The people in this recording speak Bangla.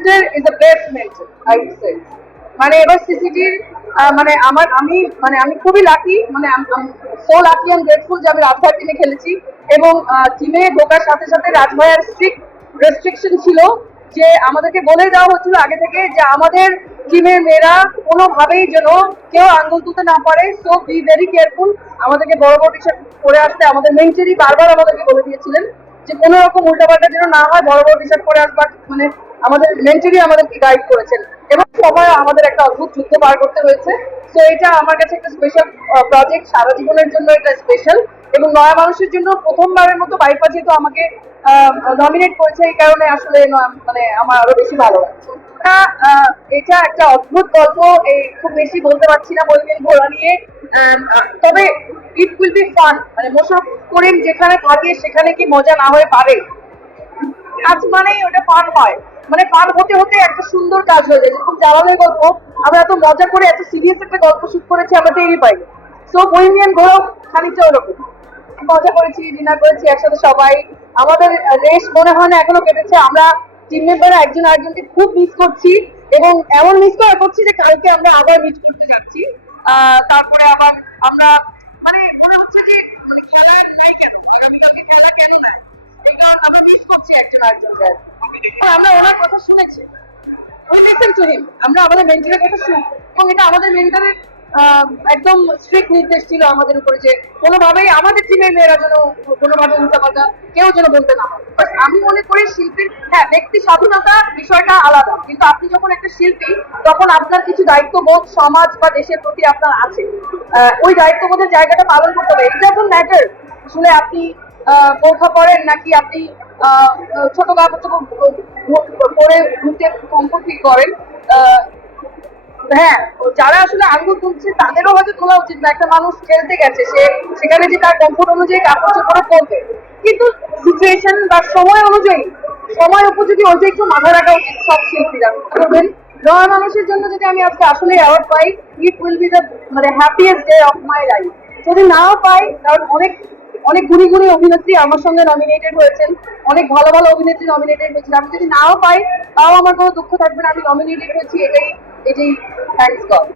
Mentor is the best mentor I would say মানে এবার সিসিটির মানে আমার, আমি মানে আমি খুবই লাকি মানে সো লাকি অ্যান্ড গ্রেটফুল যে আমি রাজভাইয়ের টিমে খেলেছি এবং টিমে ঢোকার সাথে সাথে রাজভাইয়ের স্ট্রিক্ট রেস্ট্রিকশন ছিল যে আমাদেরকে বলে দেওয়া হচ্ছিল আগে থেকে যে আমাদের টিমের মেয়েরা কোনোভাবেই যেন কেউ আঙ্গুল তুলতে না পারে। সো বি ভেরি কেয়ারফুল আমাদেরকে বড় বড় শার্ট পরে আসতে, আমাদের মেন্টারি বারবার আমাদেরকে বলে দিয়েছিলেন। যে কোনো রকম উল্টাপাল্টা যেন না হয় বড় বড় শার্ট পরে আসবার মানে আমাদের মেন্টারি আমাদেরকে গাইড করেছেন। এবং সময় আমাদের একটা অদ্ভুত যুদ্ধ পার করতে হয়েছে। তো এটা আমার কাছে একটা স্পেশাল প্রজেক্ট সারা জীবনের জন্য এটা স্পেশাল এবং নয়া মানুষের জন্য প্রথমবারের মতো বাইপা যেহেতু আমাকে নমিনেট করেছে এই কারণে আসলে মানে আমার আরও বেশি ভালো লাগছে। এটা, একটা অদ্ভুত গল্প। এই খুব বেশি বলতে পারছি না বলবেন ঘোড়া নিয়ে। তবে ইট উইল বি ফান মানে মোশারফ করিম যেখানে থাকে, সেখানে কি মজা না হয়ে পারে? কাজ মানেই ওটা ফান হয়। মানে ফান হতে হতে একটা সুন্দর কাজ হয়ে যায়। যেরকম জালালের গল্প, আমরা এত মজা করে এত সিরিয়াস একটা গল্প শুট করেছি, আমরা টেরই পাই সো বহিমিয়ান ঘোড়াও খানিকটা ওরকম। মজা করেছি ডিনার করেছি একসাথে সবাই। আমাদের রেস মনে হয় না এখনও কেটেছে। আমরা টিম মেম্বার একজন আরেকজনকে খুব মিস করছি এবং এমন মিস করা করছি যে কালকে আমরা আবার মিট করতে যাচ্ছি। তারপরে আবার আমরা আমরা মিস করছি একজন আরেকজনকে। আমরা ওনার কথা শুনেছি। লিসেন টু হিম আমরা আমাদের মেন্টরের কথা এবং এটা আমাদের মেন্টরের একদম স্ট্রিক্ট নির্দেশ ছিল আমাদের উপরে যে কোনোভাবেই আমাদের টিমের মেয়েরা যেন কোনোভাবে উল্টাপাল্টা কেউ যেন বলতে না আমি মনে করি শিল্পীর হ্যাঁ ব্যক্তি স্বাধীনতা বিষয়টা আলাদা। কিন্তু আপনি যখন একটা শিল্পী, তখন আপনার কিছু দায়িত্ববোধ সমাজ বা দেশের প্রতি আপনার আছে। ওই দায়িত্ববোধের জায়গাটা পালন করতে হবে। এটা এখন ম্যাটার আপনি বোরখা পরেন নাকি আপনি ছোট কাপড় পরে ঘুরতে কমফোর্ট করেন? হ্যাঁ যারা আসলে আঙ্গুল তুলছে, তাদেরও হয়তো তোলা উচিত না। একটা মানুষ খেলতে গেছে, সে সেখানে যে তার কমফোর্ট অনুযায়ী কাপড় কিন্তু সিচুয়েশন বা সময় অনুযায়ী, সময় উপযোগী ওইটা একটু মাথায় রাখা উচিত সব শিল্পীরা। করবেন নয় মানুষের জন্য যদি আমি আজকে আসলে অ্যাওয়ার্ড পাই ইট উইল বি দ্য মানে happiest day of my life যদি নাও পাই কারণ অনেক অনেক গুণী গুণী অভিনেত্রী আমার সঙ্গে নমিনেটেড হয়েছেন। অনেক ভালো ভালো অভিনেত্রী নমিনেটেড হয়েছেন। আমি যদি নাও পাই, তাও আমার কোনো দুঃখ থাকবে না। আমি নমিনেটেড হয়েছি এটাই এটাই থ্যাংকস গড